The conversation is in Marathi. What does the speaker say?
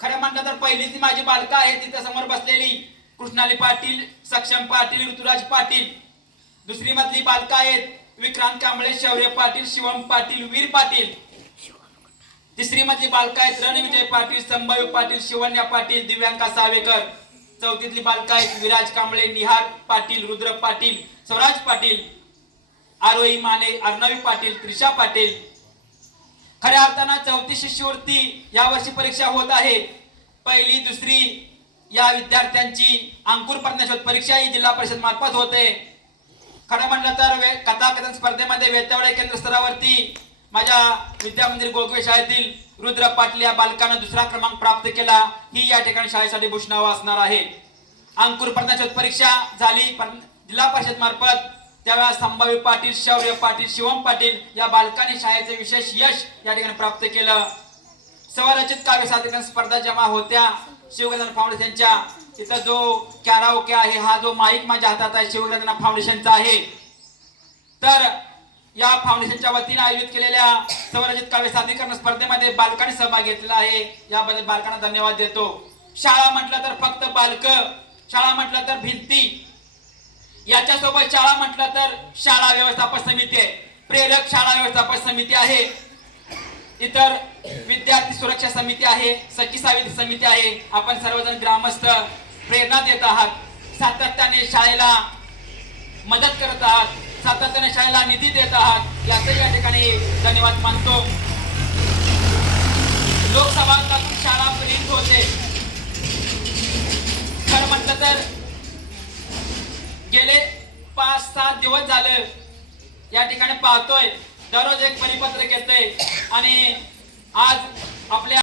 खरं म्हटलं तर पहिली ती माझी बालका आहे तिथे समोर बसलेली कृष्णाली पाटील, सक्षम पाटील, ऋतुराज पाटील. दुसरी मधली बालका आहेत विक्रांत कांबळे, शौर्य पाटील, शिवम पाटील, वीर पाटील. तिसरी मधली बालका आहेत रणविजय पाटील, संभाव्य पाटील, शिवन्या पाटील, दिव्यांका सावेकर. चौथीतली बालका आहेत विराज कांबळे, निहार पाटील, रुद्र पाटील, स्वराज पाटील, आरोही माने, अर्णवी पाटील, त्रिषा पाटील. खऱ्या अर्थानं चौथी शिष्यवृत्ती यावर्षी परीक्षा होत आहे. पहिली दुसरी या विद्यार्थ्यांची अंकुर प्रज्ञाशोध परीक्षा ही जिल्हा परिषद मार्फत होते. खरं म्हटलं तर कथाकथन स्पर्धेमध्ये वेतावळे केंद्र स्तरावरती माझ्या विद्यामंदिर गोगवे शाळेतील रुद्र पाटील या बालकानं दुसरा क्रमांक प्राप्त केला. ही या ठिकाणी शाळेसाठी भूषणावं असणार आहे. अंकुर प्रज्ञाशोध परीक्षा झाली जिल्हा परिषद मार्फत. त्यावेळेस संभाव्य पाटील, शौर्य पाटील, शिवम पाटील या बालकांनी शाळेचे विशेष यश या ठिकाणी प्राप्त केलं. स्वरचित काव्य सादरीकरण स्पर्धा जेव्हा होत्या शिवगंधना फाउंडेशनच्या इथं जो कॅराओके आहे हा जो माईक माझ्या हातात आहे शिवगंधना फाउंडेशनचा आहे. तर या फाउंडेशनच्या वतीने आयोजित केलेल्या स्वरचित काव्य सादरीकरण स्पर्धेमध्ये बालकांनी सहभाग घेतलेला आहे. याबद्दल बालकांना धन्यवाद देतो. शाळा म्हटलं तर फक्त बालक, शाळा म्हटलं तर भिंती, याच्यासोबत शाळा म्हटलं तर शाळा व्यवस्थापन समिती आहे, प्रेरक शाळा व्यवस्थापन समिती आहे, इतर विद्यार्थी सुरक्षा समिती आहे, सखी सावित्री समिती आहे. आपण सर्वजण ग्रामस्थ प्रेरणा देत आहात, सातत्याने शाळेला मदत करत आहात, सातत्याने शाळेला निधी देत आहात. याचे या ठिकाणी धन्यवाद मानतो. लोकसभातून शाळा प्रेरित होते. खरं म्हटलं तर गेले 5-7 दिवस झाले या ठिकाणी पाहतोय, दररोज एक परिपत्रक येतंय आणि आज आपल्या